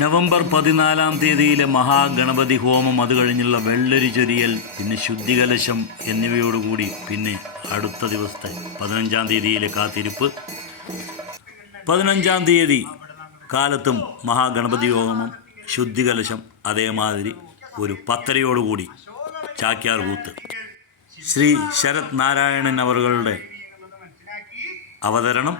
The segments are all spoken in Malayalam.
നവംബർ 14-ാം തീയതിയിലെ മഹാഗണപതി ഹോമം, അത് കഴിഞ്ഞുള്ള വെള്ളരി ചൊരിയൽ, പിന്നെ ശുദ്ധികലശം എന്നിവയോടുകൂടി പിന്നെ അടുത്ത ദിവസത്തെ 15-ാം തീയതിയിലെ കാത്തിരിപ്പ്. 15-ാം തീയതി കാലത്തും മഹാഗണപതി ഹോമം, ശുദ്ധികലശം, അതേമാതിരി ഒരു 10:30 ചാക്യാർ കൂത്ത്. ശ്രീ ശരത് നാരായണൻ അവരുടെ അവതരണം.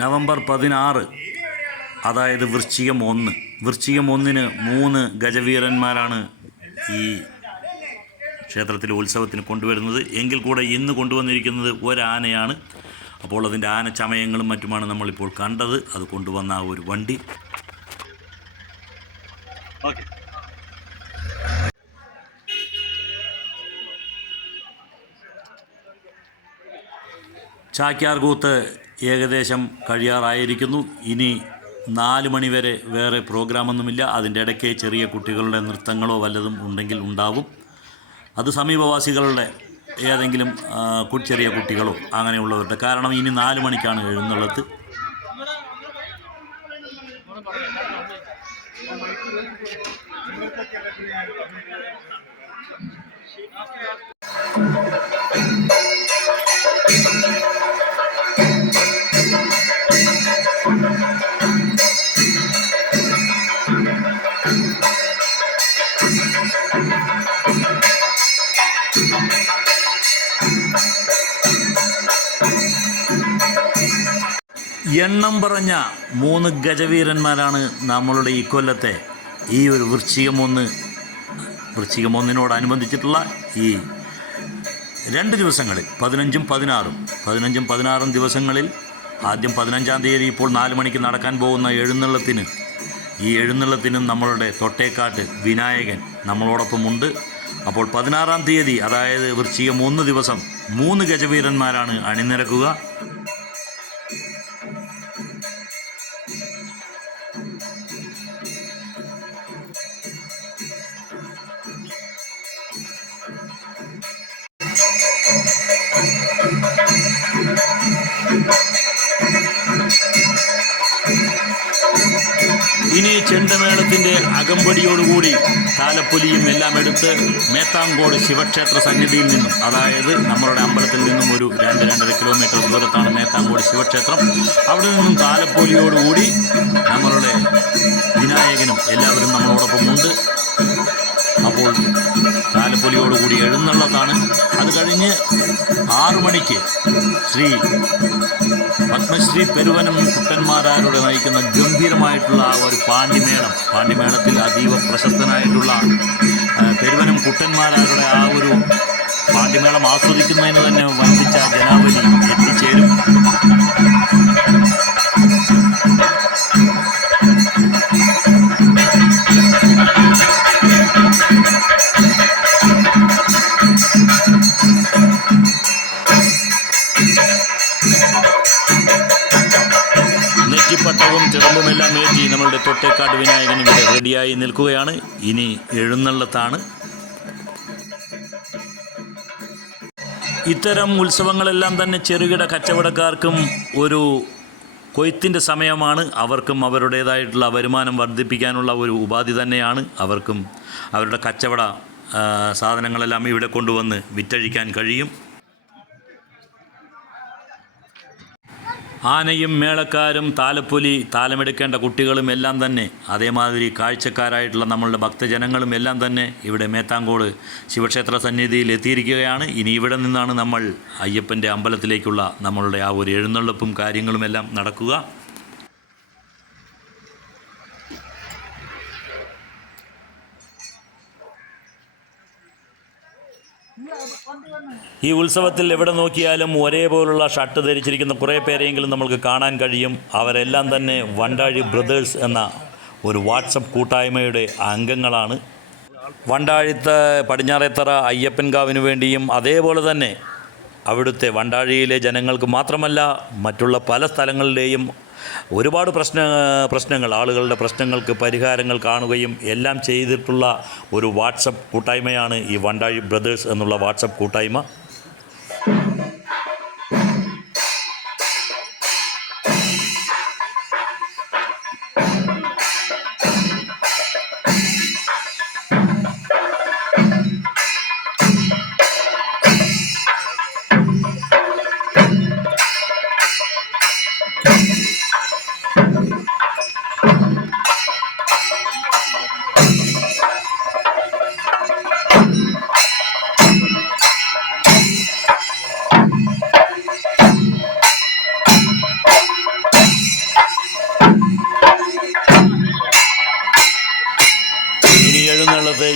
നവംബർ 16, അതായത് വൃശ്ചികം 1. വൃശ്ചികം 1-ന് 3 ഗജവീരന്മാരാണ് ഈ ക്ഷേത്രത്തിലെ ഉത്സവത്തിന് കൊണ്ടുവരുന്നത്. എങ്കിൽ കൂടെ ഇന്ന് കൊണ്ടുവന്നിരിക്കുന്നത് ഒരാനയാണ്. അപ്പോൾ അതിൻ്റെ ആന ചമയങ്ങളും മറ്റുമാണ് നമ്മളിപ്പോൾ കണ്ടത്. അത് കൊണ്ടുവന്ന ആ ഒരു വണ്ടി. ഓക്കെ, ചാക്യാർ കൂത്ത് ഏകദേശം കഴിയാറായിരിക്കുന്നു. ഇനി 4 മണി വരെ വേറെ പ്രോഗ്രാമൊന്നുമില്ല. അതിൻ്റെ ഇടയ്ക്ക് ചെറിയ കുട്ടികളുടെ നൃത്തങ്ങളോ വല്ലതും ഉണ്ടെങ്കിൽ ഉണ്ടാവും. അത് സമീപവാസികളുടെ ഏതെങ്കിലും ചെറിയ കുട്ടികളോ അങ്ങനെയുള്ളവരുടെ. കാരണം ഇനി 4 മണിക്കാണ് എഴുന്നള്ളത്ത്. എണ്ണം പറഞ്ഞ 3 ഗജവീരന്മാരാണ് നമ്മളുടെ ഈ കൊല്ലത്തെ ഈ ഒരു വൃശ്ചികം 1-നോടനുബന്ധിച്ചിട്ടുള്ള ഈ 2 ദിവസങ്ങളിൽ, 15-ഉം 16-ഉം ദിവസങ്ങളിൽ, ആദ്യം 15-ാം തീയതി ഇപ്പോൾ 4 മണിക്ക് നടക്കാൻ പോകുന്ന ഈ എഴുന്നള്ളത്തിനും നമ്മളുടെ തൊട്ടേക്കാട്ട് വിനായകൻ നമ്മളോടൊപ്പമുണ്ട്. അപ്പോൾ 16-ാം തീയതി, അതായത് വൃശ്ചികം 1 ദിവസം 3 ഗജവീരന്മാരാണ് അണിനിരക്കുക. ഇനി ചെണ്ടമേളത്തിൻ്റെ അകമ്പടിയോടുകൂടി താലപ്പൊലിയും എല്ലാം എടുത്ത് മേത്താങ്കോട് ശിവക്ഷേത്ര സന്നിധിയിൽ നിന്നും, അതായത് നമ്മളുടെ അമ്പലത്തിൽ നിന്നും ഒരു 2-2.5 കിലോമീറ്റർ ദൂരത്താണ് മേത്താങ്കോട് ശിവക്ഷേത്രം. അവിടെ നിന്നും താലപ്പൊലിയോടുകൂടി നമ്മളുടെ വിനായകനും എല്ലാവരും നമ്മളോടൊപ്പമുണ്ട്. അപ്പോൾ താലപ്പൊലിയോടുകൂടി എഴുന്നള്ളത്താണ്. അത് കഴിഞ്ഞ് 6 മണിക്ക് ശ്രീ പത്മശ്രീ പെരുവനം കുട്ടന്മാരാരുടെ നയിക്കുന്ന ഗംഭീരമായിട്ടുള്ള ആ ഒരു പാണ്ടിമേളത്തിൽ അതീവ പ്രശസ്തനായിട്ടുള്ള പെരുവനം കുട്ടന്മാരാരുടെ ആ ഒരു പാണ്ടിമേളം ആസ്വദിക്കുന്നതിന് തന്നെ വൻപിച്ച ജനാവലി എത്തിച്ചേരും. നെറ്റിപ്പട്ടവും തിടമ്പുമെല്ലാം ഏറ്റി നമ്മളുടെ തൊട്ടേക്കാട് വിനായകൻ ഇവിടെ റെഡിയായി നിൽക്കുകയാണ്. ഇനി എഴുന്നള്ളത്താണ്. ഇത്തരം ഉത്സവങ്ങളെല്ലാം തന്നെ ചെറുകിട കച്ചവടക്കാർക്കും ഒരു കൊയ്ത്തിൻ്റെ സമയമാണ്. അവർക്കും അവരുടേതായിട്ടുള്ള വരുമാനം വർദ്ധിപ്പിക്കാനുള്ള ഒരു ഉപാധി തന്നെയാണ്. അവർക്കും അവരുടെ കച്ചവട സാധനങ്ങളെല്ലാം ഇവിടെ കൊണ്ടുവന്ന് വിറ്റഴിക്കാൻ കഴിയും. ആനയും മേളക്കാരും താലമെടുക്കേണ്ട കുട്ടികളും എല്ലാം തന്നെ, അതേമാതിരി കാഴ്ചക്കാരായിട്ടുള്ള നമ്മളുടെ ഭക്തജനങ്ങളും എല്ലാം തന്നെ ഇവിടെ മേത്താങ്കോട് ശിവക്ഷേത്ര സന്നിധിയിൽ എത്തിയിരിക്കുകയാണ്. ഇനി ഇവിടെ നിന്നാണ് നമ്മൾ അയ്യപ്പൻ്റെ അമ്പലത്തിലേക്കുള്ള നമ്മളുടെ ആ ഒരു എഴുന്നള്ളിപ്പും കാര്യങ്ങളുമെല്ലാം നടക്കുക. ഈ ഉത്സവത്തിൽ എവിടെ നോക്കിയാലും ഒരേപോലുള്ള ഷർട്ട് ധരിച്ചിരിക്കുന്ന കുറേ പേരെയെങ്കിലും നമുക്ക് കാണാൻ കഴിയും. അവരെല്ലാം തന്നെ വണ്ടാഴി ബ്രദേഴ്സ് എന്ന ഒരു വാട്സപ്പ് കൂട്ടായ്മയുടെ അംഗങ്ങളാണ്. വണ്ടാഴിത്തെ പടിഞ്ഞാറേത്തറ അയ്യപ്പൻകാവിന് വേണ്ടിയും അതേപോലെ തന്നെ അവിടുത്തെ വണ്ടാഴിയിലെ ജനങ്ങൾക്ക് മാത്രമല്ല മറ്റുള്ള പല സ്ഥലങ്ങളിലെയും ഒരുപാട് പ്രശ്നങ്ങൾ ആളുകളുടെ പ്രശ്നങ്ങൾക്ക് പരിഹാരങ്ങൾ കാണുകയും എല്ലാം ചെയ്തിട്ടുള്ള ഒരു വാട്സപ്പ് കൂട്ടായ്മയാണ് ഈ വണ്ടാഴി ബ്രദേഴ്സ് എന്നുള്ള വാട്സപ്പ് കൂട്ടായ്മ.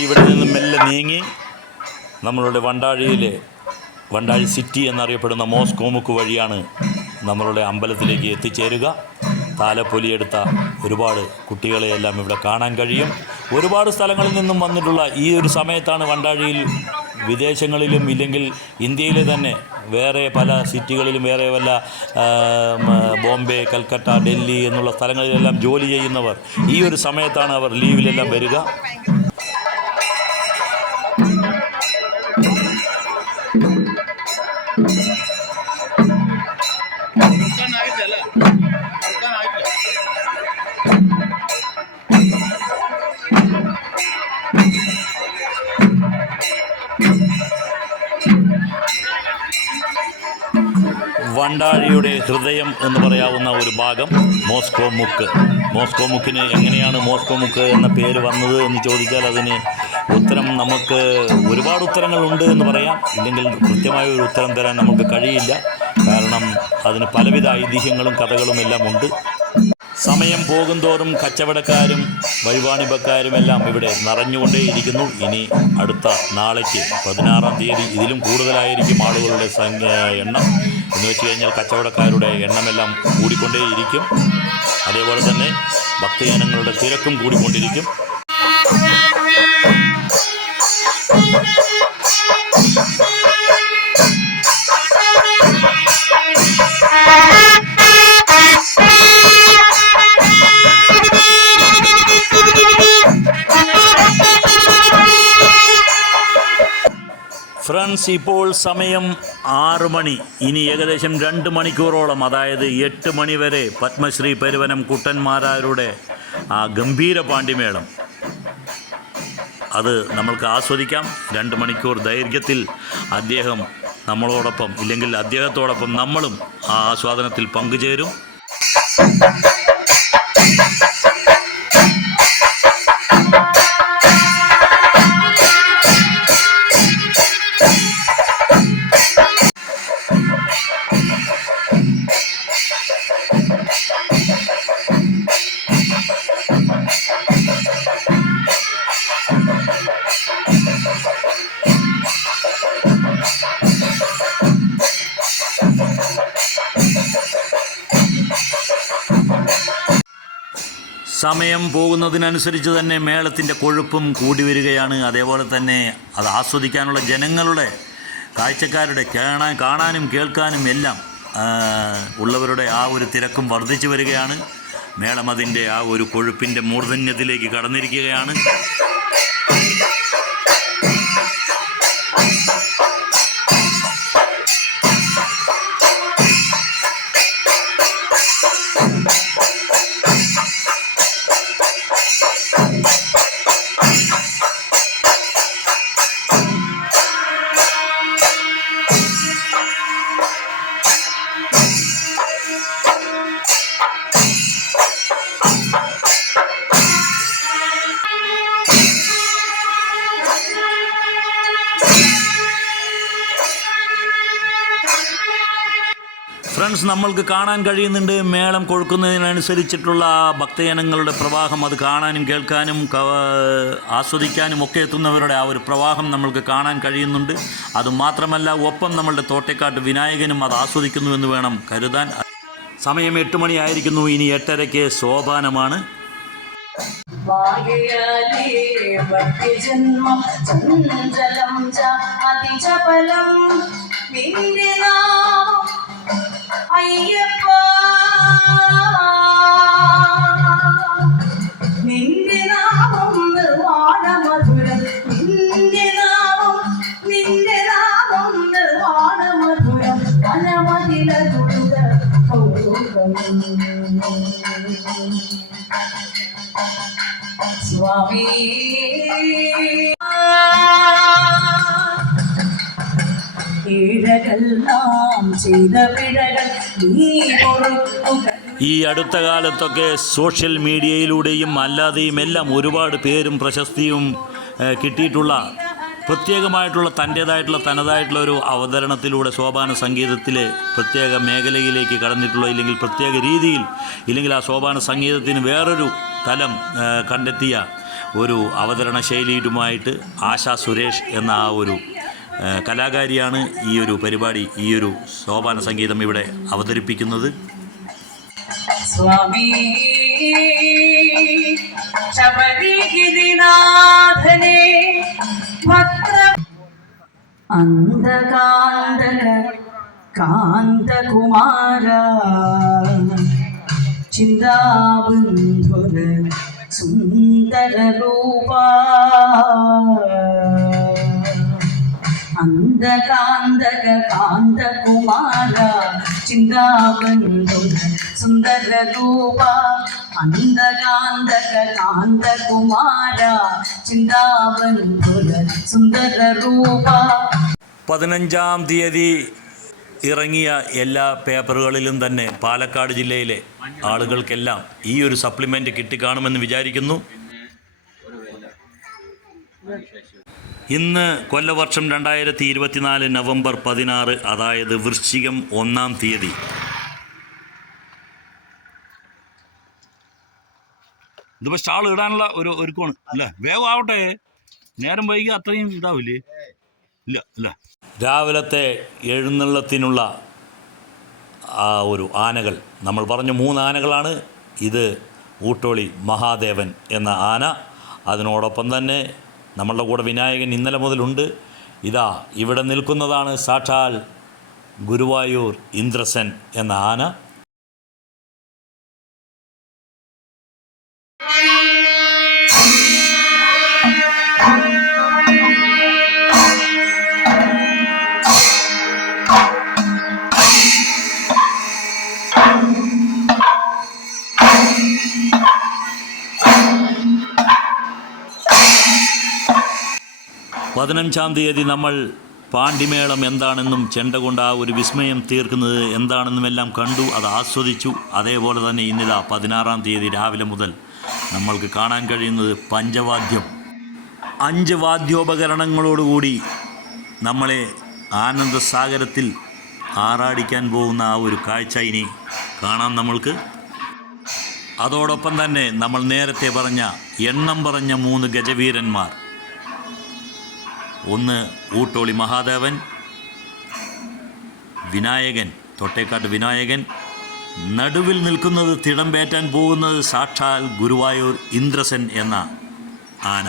ഇവിടെ നിന്ന് മെല്ലെ നീങ്ങി നമ്മളുടെ വണ്ടാഴി സിറ്റി എന്നറിയപ്പെടുന്ന മോസ്കോമുക്ക് വഴിയാണ് നമ്മളുടെ അമ്പലത്തിലേക്ക് എത്തിച്ചേരുക. താലപ്പൊലിയെടുത്ത ഒരുപാട് കുട്ടികളെയെല്ലാം ഇവിടെ കാണാൻ കഴിയും. ഒരുപാട് സ്ഥലങ്ങളിൽ നിന്നും വന്നിട്ടുള്ള ഈ ഒരു സമയത്താണ് വണ്ടാഴിയിൽ വിദേശങ്ങളിലും ഇല്ലെങ്കിൽ ഇന്ത്യയിലെ തന്നെ വേറെ പല സിറ്റികളിലും വേറെ വല്ല ബോംബെ, കൽക്കട്ട, ഡൽഹി എന്നുള്ള സ്ഥലങ്ങളിലെല്ലാം ജോലി ചെയ്യുന്നവർ ഈ ഒരു സമയത്താണ് അവർ ലീവിലെല്ലാം വരിക. വണ്ടാഴിയുടെ ഹൃദയം എന്ന് പറയാവുന്ന ഒരു ഭാഗം മോസ്കോ മുക്കിന് എങ്ങനെയാണ് മോസ്കോ മുക്ക് എന്ന പേര് വന്നത് എന്ന് ചോദിച്ചാൽ അതിന് ഉത്തരം നമുക്ക് ഒരുപാട് ഉത്തരങ്ങളുണ്ട് എന്ന് പറയാം. ഇല്ലെങ്കിൽ കൃത്യമായ ഒരു ഉത്തരം തരാൻ നമുക്ക് കഴിയില്ല. കാരണം അതിന് പലവിധ ഐതിഹ്യങ്ങളും കഥകളും എല്ലാം ഉണ്ട്. സമയം പോകുന്തോറും കച്ചവടക്കാരും വഴിവാണിഭക്കാരുമെല്ലാം ഇവിടെ നിറഞ്ഞുകൊണ്ടേയിരിക്കുന്നു. ഇനി അടുത്ത നാളേക്ക് 16-ാം തീയതി ഇതിലും കൂടുതലായിരിക്കും ആളുകളുടെ എണ്ണം. എന്ന് വെച്ച് കഴിഞ്ഞാൽ കച്ചവടക്കാരുടെ എണ്ണമെല്ലാം കൂടിക്കൊണ്ടേയിരിക്കും. അതേപോലെ തന്നെ ഭക്തജനങ്ങളുടെ തിരക്കും കൂടിക്കൊണ്ടിരിക്കും. ഫ്രണ്ട്സ്, ഇപ്പോൾ സമയം 6 മണി. ഇനി ഏകദേശം 2 മണിക്കൂറോളം, അതായത് 8 മണി വരെ പത്മശ്രീ പെരുവനം കുട്ടന്മാരാരുടെ ആ ഗംഭീര പാണ്ടിമേളം അത് നമ്മൾക്ക് ആസ്വദിക്കാം. 2 മണിക്കൂർ ദൈർഘ്യത്തിൽ അദ്ദേഹം നമ്മളോടൊപ്പം, ഇല്ലെങ്കിൽ അദ്ദേഹത്തോടൊപ്പം നമ്മളും ആ ആസ്വാദനത്തിൽ പങ്കുചേരും. സമയം പോകുന്നതിനനുസരിച്ച് തന്നെ മേളത്തിൻ്റെ കൊഴുപ്പും കൂടി വരികയാണ്. അതേപോലെ തന്നെ അത് ആസ്വദിക്കാനുള്ള ജനങ്ങളുടെ, കാഴ്ചക്കാരുടെ, കാണാനും കേൾക്കാനും എല്ലാം ഉള്ളവരുടെ ആ ഒരു തിരക്കും വർദ്ധിച്ചു വരികയാണ്. മേളം അതിൻ്റെ ആ ഒരു കൊഴുപ്പിൻ്റെ മൂർധന്യത്തിലേക്ക് കടന്നിരിക്കുകയാണ്. ഫ്രണ്ട്സ്, നമ്മൾക്ക് കാണാൻ കഴിയുന്നുണ്ട് മേളം കൊഴുക്കുന്നതിനനുസരിച്ചിട്ടുള്ള ഭക്തജനങ്ങളുടെ പ്രവാഹം. അത് കാണാനും കേൾക്കാനും ആസ്വദിക്കാനും ഒക്കെ എത്തുന്നവരുടെ ആ ഒരു പ്രവാഹം നമ്മൾക്ക് കാണാൻ കഴിയുന്നുണ്ട്. അതുമാത്രമല്ല, ഒപ്പം നമ്മളുടെ തോട്ടേക്കാട്ട് വിനായകനും അത് ആസ്വദിക്കുന്നുവെന്ന് വേണം കരുതാൻ. സമയം 8 മണിയായിരിക്കുന്നു. ഇനി 8:30 സോപാനമാണ്. അയ്യപ്പ സ്വാമി ഇഴകെല്ലാം ചെയ്ത പിഴകൾ നീ പൊറുക്കുക. ഈ അടുത്ത കാലത്തൊക്കെ സോഷ്യൽ മീഡിയയിലൂടെയും അല്ലാതെയും എല്ലാം ഒരുപാട് പേരും പ്രശസ്തിയും കിട്ടിയിട്ടുള്ള പ്രത്യേകമായിട്ടുള്ള തനതായിട്ടുള്ള ഒരു അവതരണത്തിലൂടെ സോപാന സംഗീതത്തിലെ പ്രത്യേക മേഖലയിലേക്ക് കടന്നിട്ടുള്ള ഇല്ലെങ്കിൽ പ്രത്യേക രീതിയിൽ ഇല്ലെങ്കിൽ ആ സോപാന സംഗീതത്തിന് വേറൊരു തലം കണ്ടെത്തിയ ഒരു അവതരണ ശൈലിയുമായിട്ട് ആശാ സുരേഷ് എന്ന ആ ഒരു കലാകാരിയാണ് ഈ ഒരു പരിപാടി, ഈ ഒരു സോപാന സംഗീതം ഇവിടെ അവതരിപ്പിക്കുന്നത്. സ്വാമി ശബരിഗിരിനാഥനെ അന്ധകാന്തക കാന്തകുമാര ചിന്താബന്ധുര സുന്ദര രൂപ അന്ധകാന്തക കാന്തകുമാര ചിന്താബന്ധുര സുന്ദര രൂപ അന്ധകാന്തക കാന്തകുമാര ചിന്താബന്ധുര സുന്ദര രൂപ. 15-ാം തീയതി ഇറങ്ങിയ എല്ലാ പേപ്പറുകളിലും തന്നെ പാലക്കാട് ജില്ലയിലെ ആളുകൾക്കെല്ലാം ഈ ഒരു സപ്ലിമെൻ്റ് കിട്ടിക്കാണുമെന്ന് വിചാരിക്കുന്നു. ഇന്ന് കൊല്ലവർഷം 2024 നവംബർ 16, അതായത് വൃശ്ചികം 1-ാം തീയതി. ഇതിപ്പോൾ സ്റ്റാൾ ഇടാനുള്ള ഒരുക്കമാണ് അല്ലേ? വേഗം ആവട്ടെ, നേരം വൈകി അത്രയും ഇതാവില്ലേ? ഇല്ല അല്ല. രാവിലത്തെ എഴുന്നള്ളത്തിനുള്ള ആ ഒരു ആനകൾ നമ്മൾ പറഞ്ഞു 3 ആനകളാണ്. ഇത് ഊട്ടോളി മഹാദേവൻ എന്ന ആന, അതിനോടൊപ്പം തന്നെ നമ്മളുടെ കൂടെ വിനായകൻ ഇന്നലെ മുതലുണ്ട്. ഇതാ ഇവിടെ നിൽക്കുന്നതാണ് സാക്ഷാൽ ഗുരുവായൂർ ഇന്ദ്രസൻ എന്ന ആന. പതിനഞ്ചാം തീയതി നമ്മൾ പാണ്ടിമേളം എന്താണെന്നും ചെണ്ട കൊണ്ട് ആ ഒരു വിസ്മയം തീർക്കുന്നത് എന്താണെന്നുമെല്ലാം കണ്ടു, അത് ആസ്വദിച്ചു. അതേപോലെ തന്നെ ഇന്നിതാ 16-ാം തീയതി രാവിലെ മുതൽ നമ്മൾക്ക് കാണാൻ കഴിയുന്നത് പഞ്ചവാദ്യം. 5 വാദ്യോപകരണങ്ങളോടുകൂടി നമ്മളെ ആനന്ദസാഗരത്തിൽ ആറാടിക്കാൻ പോകുന്ന ആ ഒരു കാഴ്ച ഇനി കാണാം നമ്മൾക്ക്. അതോടൊപ്പം തന്നെ നമ്മൾ നേരത്തെ പറഞ്ഞ എണ്ണം പറഞ്ഞ 3 ഗജവീരന്മാർ, ഒന്ന് ഊട്ടോളി മഹാദേവൻ, വിനായകൻ, തൊട്ടേക്കാട്ട് വിനായകൻ, നടുവിൽ നിൽക്കുന്നത് തിടമ്പേറ്റാൻ പോകുന്നത് സാക്ഷാൽ ഗുരുവായൂർ ഇന്ദ്രസൻ എന്ന ആന.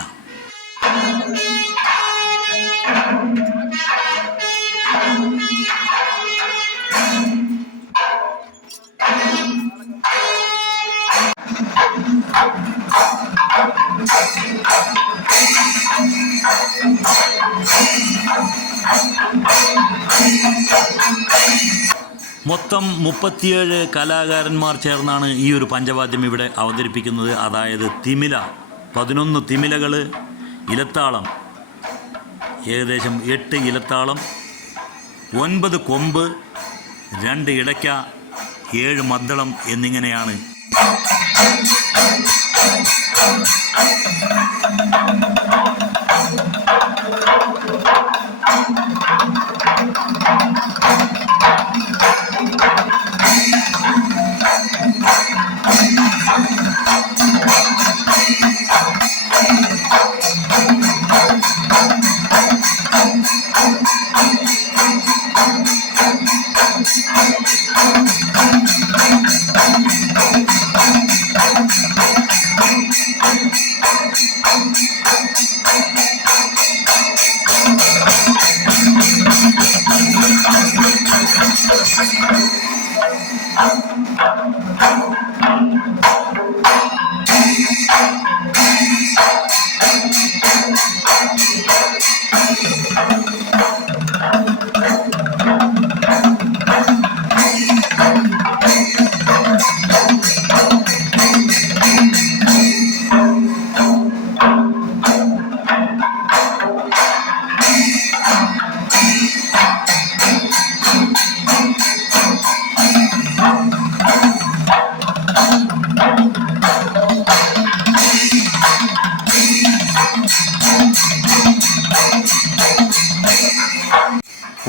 മൊത്തം 37 കലാകാരന്മാർ ചേർന്നാണ് ഈ ഒരു പഞ്ചവാദ്യം ഇവിടെ അവതരിപ്പിക്കുന്നത്. അതായത് തിമില 11 തിമിലകൾ, ഇലത്താളം ഏകദേശം 8 ഇലത്താളം, 9 കൊമ്പ്, 2 ഇടയ്ക്ക, 7 മദ്ദളം എന്നിങ്ങനെയാണ്.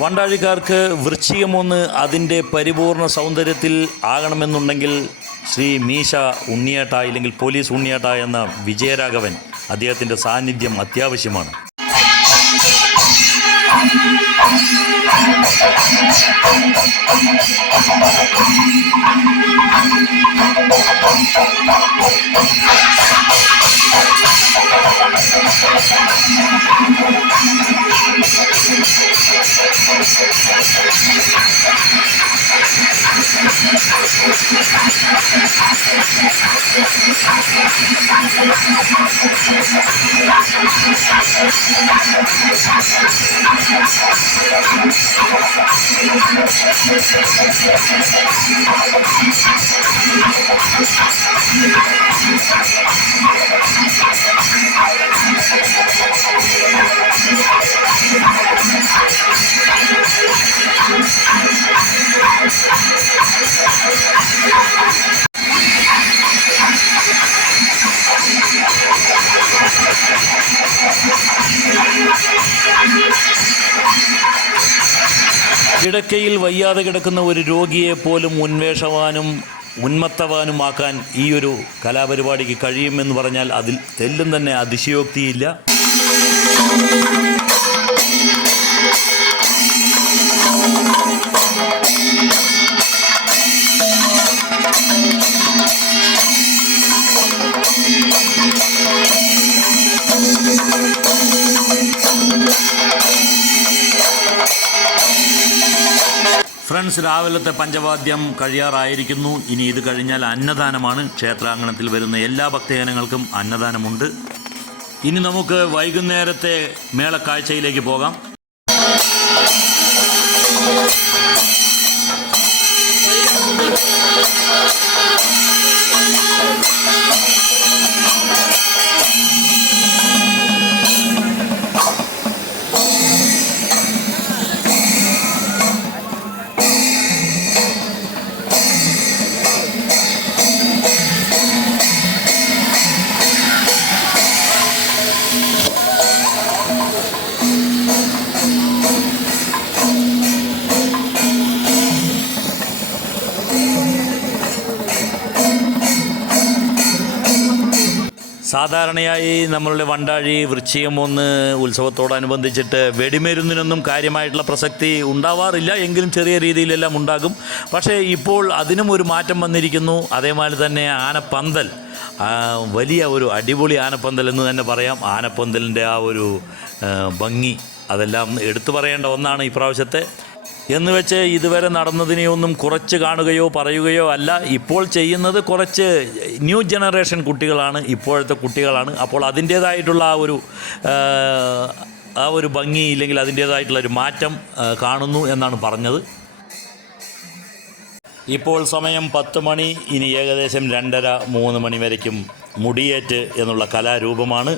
വണ്ടാഴിക്കാർക്ക് വൃശ്ചികം 1 അതിൻ്റെ പരിപൂർണ സൗന്ദര്യത്തിൽ ആകണമെന്നുണ്ടെങ്കിൽ ശ്രീ മീശ ഉണ്ണിയേട്ട ഇല്ലെങ്കിൽ പോലീസ് ഉണ്ണിയേട്ട എന്ന വിജയരാഘവൻ അദ്ദേഹത്തിൻ്റെ സാന്നിധ്യം അത്യാവശ്യമാണ്. കിടക്കയിൽ വയ്യാതെ കിടക്കുന്ന ഒരു രോഗിയെ പോലും ഉന്മേഷവാനും ഉന്മത്തവാനുമാക്കാൻ ഈ ഒരു കലാപരിപാടിക്ക് കഴിയുമെന്ന് പറഞ്ഞാൽ അതിൽ തെല്ലും തന്നെ അതിശയോക്തിയില്ല. ഫ്രണ്ട്സ്, രാവിലത്തെ പഞ്ചവാദ്യം കഴിയാറായിരിക്കുന്നു. ഇനി ഇത് കഴിഞ്ഞാൽ അന്നദാനമാണ്. ക്ഷേത്രാങ്കണത്തിൽ വരുന്ന എല്ലാ ഭക്തജനങ്ങൾക്കും അന്നദാനമുണ്ട്. ഇനി നമുക്ക് വൈകുന്നേരത്തെ മേളക്കാഴ്ചയിലേക്ക് പോകാം. സാധാരണയായി നമ്മളുടെ വണ്ടാഴി വൃശ്ചികം 1 ഉത്സവത്തോടനുബന്ധിച്ചിട്ട് വെടിമരുന്നിനൊന്നും കാര്യമായിട്ടുള്ള പ്രസക്തി ഉണ്ടാവാറില്ല. എങ്കിലും ചെറിയ രീതിയിലെല്ലാം ഉണ്ടാകും. പക്ഷേ ഇപ്പോൾ അതിനും ഒരു മാറ്റം വന്നിരിക്കുന്നു. അതേമാതിരി തന്നെ ആനപ്പന്തൽ, വലിയ ഒരു അടിപൊളി ആനപ്പന്തൽ എന്ന് തന്നെ പറയാം. ആനപ്പന്തലിൻ്റെ ആ ഒരു ഭംഗി അതെല്ലാം എടുത്തു പറയേണ്ട ഒന്നാണ് ഇപ്രാവശ്യത്തെ. എന്ന് വെച്ച് ഇതുവരെ നടന്നതിനെയൊന്നും കുറച്ച് കാണുകയോ പറയുകയോ അല്ല. ഇപ്പോൾ ചെയ്യുന്നത് കുറച്ച് ന്യൂ ജനറേഷൻ കുട്ടികളാണ്, ഇപ്പോഴത്തെ കുട്ടികളാണ്. അപ്പോൾ അതിൻ്റേതായിട്ടുള്ള ആ ഒരു ഭംഗി ഇല്ലെങ്കിൽ അതിൻ്റേതായിട്ടുള്ളൊരു മാറ്റം കാണുന്നു എന്നാണ് പറഞ്ഞത്. ഇപ്പോൾ സമയം 10 മണി. ഇനി ഏകദേശം 2:30-3 മണി വരയ്ക്കും മുടിയേറ്റ് എന്നുള്ള കലാരൂപമാണ്.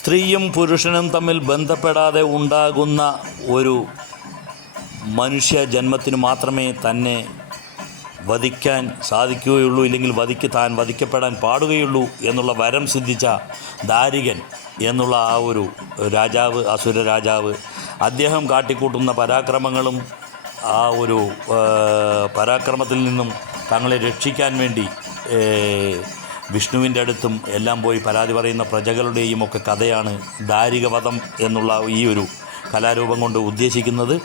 സ്ത്രീയും പുരുഷനും തമ്മിൽ ബന്ധപ്പെടാതെ ഉണ്ടാകുന്ന ഒരു മനുഷ്യ ജന്മത്തിന് മാത്രമേ തന്നെ വധിക്കാൻ സാധിക്കുകയുള്ളൂ, ഇല്ലെങ്കിൽ താൻ വധിക്കപ്പെടാൻ പാടുകയുള്ളൂ എന്നുള്ള വരം സിദ്ധിച്ച ദാരികൻ എന്നുള്ള ആ ഒരു രാജാവ്, അസുര രാജാവ്, അദ്ദേഹം കാട്ടിക്കൂട്ടുന്ന പരാക്രമങ്ങളും ആ ഒരു പരാക്രമത്തിൽ നിന്നും തങ്ങളെ രക്ഷിക്കാൻ വേണ്ടി വിഷ്ണുവിൻ്റെ അടുത്തും എല്ലാം പോയി പരാതി പറയുന്ന പ്രജകളുടെയും ഒക്കെ കഥയാണ് ദാരികവധം എന്നുള്ള ഈ ഒരു കലാരൂപം കൊണ്ട് ഉദ്ദേശിക്കുന്നത്.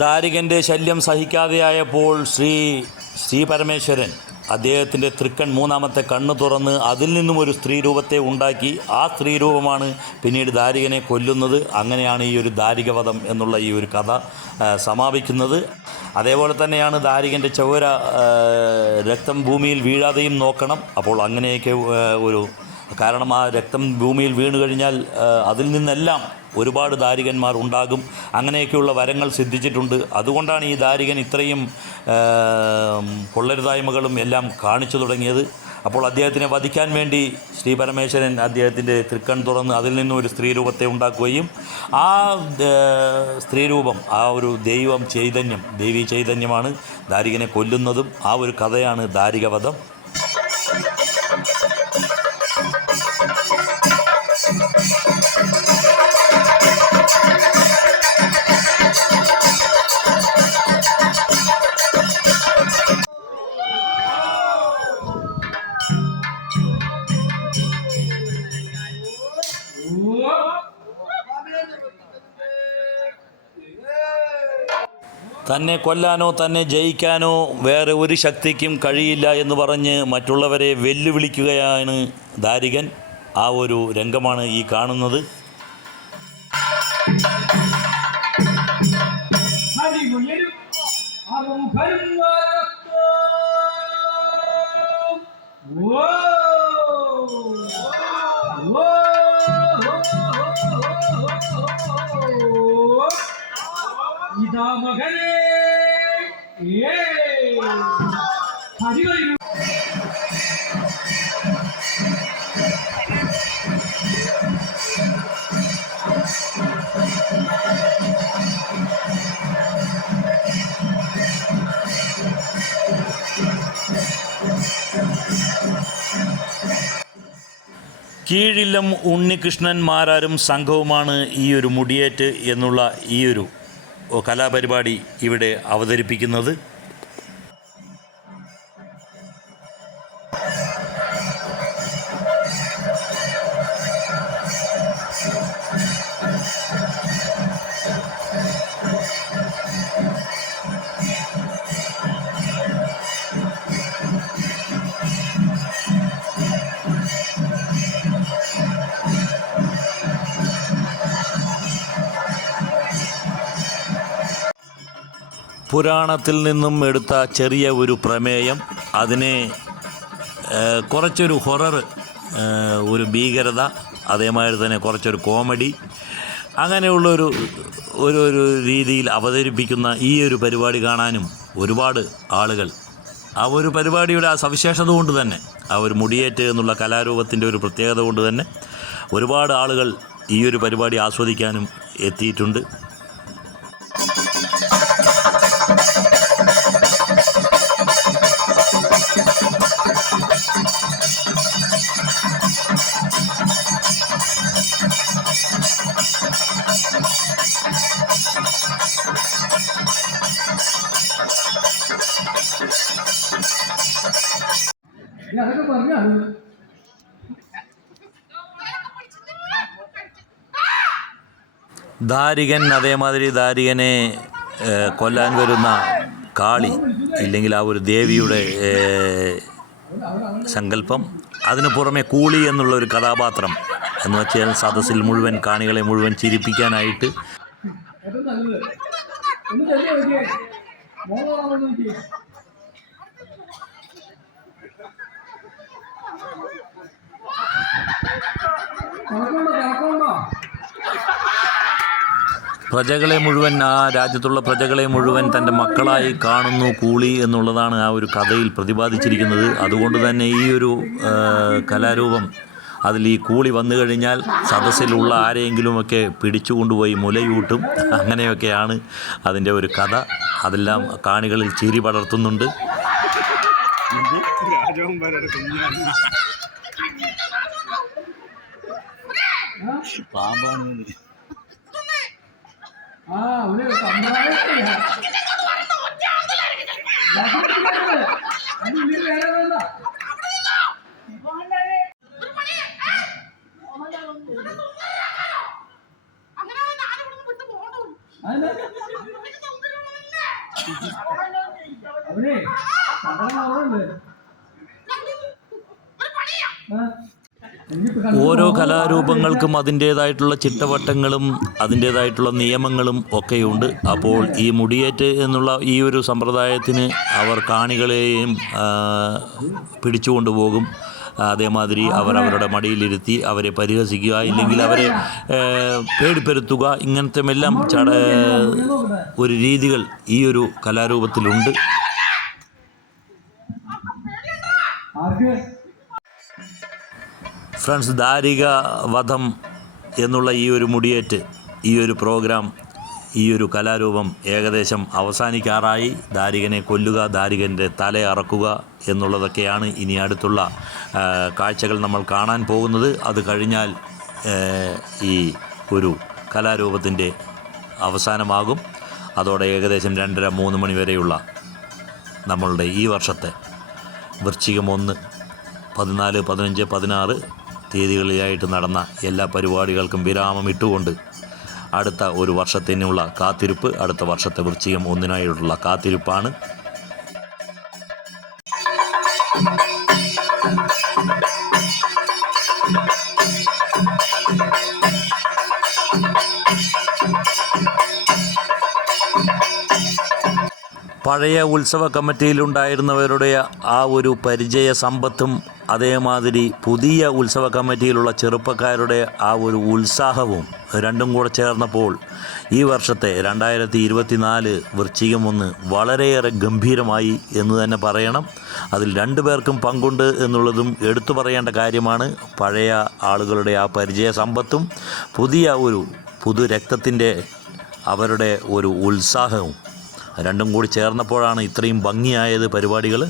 ദാരികൻ്റെ ശല്യം സഹിക്കാതെയായപ്പോൾ ശ്രീ പരമേശ്വരൻ അദ്ദേഹത്തിൻ്റെ തൃക്കൺ മൂന്നാമത്തെ കണ്ണ് തുറന്ന് അതിൽ നിന്നും ഒരു സ്ത്രീ രൂപത്തെ ഉണ്ടാക്കി. ആ സ്ത്രീ രൂപമാണ് പിന്നീട് ദാരികനെ കൊല്ലുന്നത്. അങ്ങനെയാണ് ഈ ഒരു ദാരികവധം എന്നുള്ള ഈ ഒരു കഥ സമാപിക്കുന്നത്. അതേപോലെ തന്നെയാണ് ദാരികൻ്റെ ചൗര രക്തം ഭൂമിയിൽ വീഴാതെയും നോക്കണം. അപ്പോൾ അങ്ങനെയൊക്കെ കാരണം ആ രക്തം ഭൂമിയിൽ വീണു കഴിഞ്ഞാൽ അതിൽ നിന്നെല്ലാം ഒരുപാട് ദാരികന്മാർ ഉണ്ടാകും. അങ്ങനെയൊക്കെയുള്ള വരങ്ങൾ സിദ്ധിച്ചിട്ടുണ്ട്. അതുകൊണ്ടാണ് ഈ ദാരികൻ ഇത്രയും കൊള്ളരുതായ്മകളും എല്ലാം കാണിച്ചു തുടങ്ങിയത്. അപ്പോൾ അദ്ദേഹത്തിനെ വധിക്കാൻ വേണ്ടി ശ്രീ പരമേശ്വരൻ അദ്ദേഹത്തിൻ്റെ തൃക്കൺ തുറന്ന് അതിൽ നിന്നും ഒരു സ്ത്രീ രൂപത്തെ ഉണ്ടാക്കുകയും ആ സ്ത്രീരൂപം ആ ഒരു ദേവീ ചൈതന്യമാണ് ദാരികനെ കൊല്ലുന്നതും. ആ ഒരു കഥയാണ് ദാരികവധം. തന്നെ കൊല്ലാനോ തന്നെ ജയിക്കാനോ വേറെ ഒരു ശക്തിക്കും കഴിയില്ല എന്ന് പറഞ്ഞ് മറ്റുള്ളവരെ വെല്ലുവിളിക്കുകയാണ് ദാരികൻ. ആ ഒരു രംഗമാണ് ഈ കാണുന്നത്. ഇതാ മകനെ കീഴില്ലം ഉണ്ണികൃഷ്ണൻ മാരാരും സംഘവുമാണ് ഈ ഒരു മുടിയേറ്റ് എന്നുള്ള ഈ ഒരു കലാപരിപാടി ഇവിടെ അവതരിപ്പിക്കുന്നത്. പുരാണത്തിൽ നിന്നും എടുത്ത ചെറിയ ഒരു പ്രമേയം, അതിനെ കുറച്ചൊരു ഹൊറർ, ഒരു ഭീകരത, അതേമാതിരി തന്നെ കുറച്ചൊരു കോമഡി, അങ്ങനെയുള്ളൊരു ഒരു രീതിയിൽ അവതരിപ്പിക്കുന്ന ഈ ഒരു പരിപാടി കാണാനും ഒരുപാട് ആളുകൾ, ആ ഒരു പരിപാടിയുടെ ആ സവിശേഷത കൊണ്ട് തന്നെ, ആ ഒരു മുടിയേറ്റ് എന്നുള്ള കലാരൂപത്തിൻ്റെ ഒരു പ്രത്യേകത കൊണ്ട് തന്നെ ഒരുപാട് ആളുകൾ ഈ ഒരു പരിപാടി ആസ്വദിക്കാനും എത്തിയിട്ടുണ്ട്. അതൊക്കെ പറഞ്ഞാണ് ദാരികൻ, അതേമാതിരി ദാരികനെ കൊല്ലാൻ വരുന്ന കാളി, ഇല്ലെങ്കിൽ ആ ഒരു ദേവിയുടെ സങ്കല്പം, അതിനു പുറമെ കൂളി എന്നുള്ളൊരു കഥാപാത്രം എന്ന് വെച്ചാൽ സദസ്സിൽ മുഴുവൻ കാണികളെ മുഴുവൻ ചിരിപ്പിക്കാനായിട്ട് പ്രജകളെ മുഴുവൻ, ആ രാജ്യത്തുള്ള പ്രജകളെ മുഴുവൻ തൻ്റെ മക്കളായി കാണുന്നു കൂളി എന്നുള്ളതാണ് ആ ഒരു കഥയിൽ പ്രതിപാദിച്ചിരിക്കുന്നത്. അതുകൊണ്ട് തന്നെ ഈ ഒരു കലാരൂപം, അതിൽ ഈ കൂളി വന്നു കഴിഞ്ഞാൽ സദസ്സിലുള്ള ആരെയെങ്കിലുമൊക്കെ പിടിച്ചുകൊണ്ടുപോയി മുലയൂട്ടും. അങ്ങനെയൊക്കെയാണ് അതിൻ്റെ ഒരു കഥ. അതെല്ലാം കാണികളിൽ ചിരി പടർത്തുന്നുണ്ട്. പാമ്പാണ്. അവനെ അവിടെ ഓരോ കലാരൂപങ്ങൾക്കും അതിൻ്റേതായിട്ടുള്ള ചിട്ടവട്ടങ്ങളും അതിൻ്റേതായിട്ടുള്ള നിയമങ്ങളും ഒക്കെയുണ്ട്. അപ്പോൾ ഈ മുടിയേറ്റ് എന്നുള്ള ഈ ഒരു സമ്പ്രദായത്തിന് അവർ കാണികളെയും പിടിച്ചുകൊണ്ടുപോകും. അതേമാതിരി അവരവരുടെ മടിയിലിരുത്തി അവരെ പരിഹസിക്കുക, ഇല്ലെങ്കിൽ അവരെ പേടിപ്പെടുത്തുക, ഇങ്ങനത്തെ എല്ലാം ഒരു രീതികൾ ഈ ഒരു കലാരൂപത്തിലുണ്ട്. ഫ്രണ്ട്സ്, ദാരിക വധം എന്നുള്ള ഈ ഒരു മുടിയേറ്റ്, ഈ ഒരു പ്രോഗ്രാം, ഈ ഒരു കലാരൂപം ഏകദേശം അവസാനിക്കാറായി. ദാരികനെ കൊല്ലുക, ദാരികൻ്റെ തല അറക്കുക എന്നുള്ളതൊക്കെയാണ് ഇനി അടുത്തുള്ള കാഴ്ചകൾ നമ്മൾ കാണാൻ പോകുന്നത്. അത് കഴിഞ്ഞാൽ ഈ ഒരു കലാരൂപത്തിൻ്റെ അവസാനമാകും. അതോടെ ഏകദേശം 2:30-3 മണി വരെയുള്ള നമ്മളുടെ ഈ വർഷത്തെ വൃശ്ചികം 1, 14, 15, 16 തീയതികളിലായിട്ട് നടന്ന എല്ലാ പരിപാടികൾക്കും വിരാമം ഇട്ടുകൊണ്ട് അടുത്ത ഒരു വർഷത്തിനുള്ള കാത്തിരിപ്പ്, അടുത്ത വർഷത്തെ വൃശ്ചികം 1 കാത്തിരിപ്പാണ്. പഴയ ഉത്സവ കമ്മിറ്റിയിലുണ്ടായിരുന്നവരുടെ ആ ഒരു പരിചയ സമ്പത്തും അതേമാതിരി പുതിയ ഉത്സവ കമ്മിറ്റിയിലുള്ള ചെറുപ്പക്കാരുടെ ആ ഒരു ഉത്സാഹവും രണ്ടും കൂടെ ചേർന്നപ്പോൾ ഈ വർഷത്തെ 2024 വൃശ്ചികം 1 വളരെയേറെ ഗംഭീരമായി എന്ന് തന്നെ പറയണം. അതിൽ 2 പേർക്കും പങ്കുണ്ട് എന്നുള്ളതും എടുത്തു പറയേണ്ട കാര്യമാണ്. പഴയ ആളുകളുടെ ആ പരിചയ സമ്പത്തും പുതു രക്തത്തിൻ്റെ അവരുടെ ഒരു ഉത്സാഹവും രണ്ടും കൂടി ചേർന്നപ്പോഴാണ് ഇത്രയും ഭംഗിയായത് പരിപാടികൾ.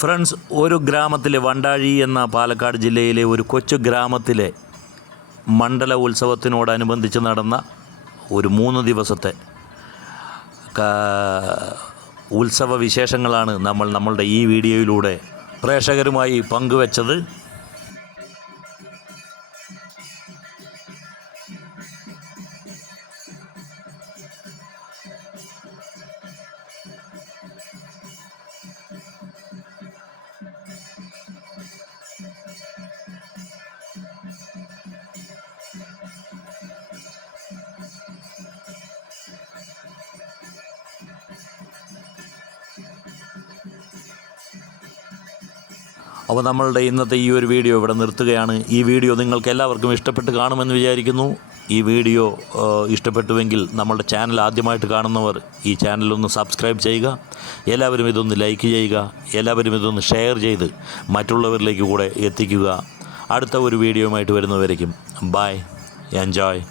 ഫ്രണ്ട്സ്, ഒരു ഗ്രാമത്തിലെ വണ്ടാഴി എന്ന പാലക്കാട് ജില്ലയിലെ ഒരു കൊച്ചു ഗ്രാമത്തിലെ മണ്ഡല ഉത്സവത്തിനോടനുബന്ധിച്ച് നടന്ന ഒരു 3 ദിവസത്തെ ഉത്സവ വിശേഷങ്ങളാണ് നമ്മളുടെ ഈ വീഡിയോയിലൂടെ പ്രേക്ഷകരുമായി പങ്കുവച്ചത്. അപ്പോൾ നമ്മളുടെ ഇന്നത്തെ ഈ ഒരു വീഡിയോ ഇവിടെ നിർത്തുകയാണ്. ഈ വീഡിയോ നിങ്ങൾക്ക് എല്ലാവർക്കും ഇഷ്ടപ്പെട്ട് കാണുമെന്ന് വിചാരിക്കുന്നു. ഈ വീഡിയോ ഇഷ്ടപ്പെട്ടുവെങ്കിൽ നമ്മളുടെ ചാനൽ ആദ്യമായിട്ട് കാണുന്നവർ ഈ ചാനലൊന്ന് സബ്സ്ക്രൈബ് ചെയ്യുക. എല്ലാവരും ഇതൊന്ന് ലൈക്ക് ചെയ്യുക. എല്ലാവരും ഇതൊന്ന് ഷെയർ ചെയ്ത് മറ്റുള്ളവരിലേക്ക് കൂടെ എത്തിക്കുക. അടുത്ത ഒരു വീഡിയോയുമായിട്ട് വരുന്നവരേക്കും ബൈ, എൻജോയ്.